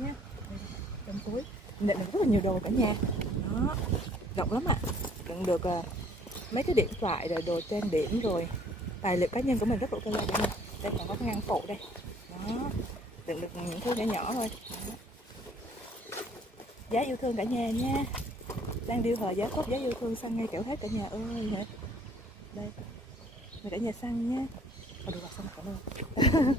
nha. Trong túi đựng được rất là nhiều đồ cả nhà. Đó, rộng lắm ạ. Đựng được mấy cái điện thoại rồi đồ trang điểm rồi tài liệu cá nhân của mình rất ok cả nhà. Đây còn có cái ngăn phụ đây. Đó, đựng được những thứ nhỏ nhỏ thôi. Đó. Giá yêu thương cả nhà nha. Đang điêu hờ giá tốt, giá yêu thương, xăng ngay kiểu hết cả nhà ơi. Đây, cả nhà xăng nha. Được rồi, xong rồi luôn.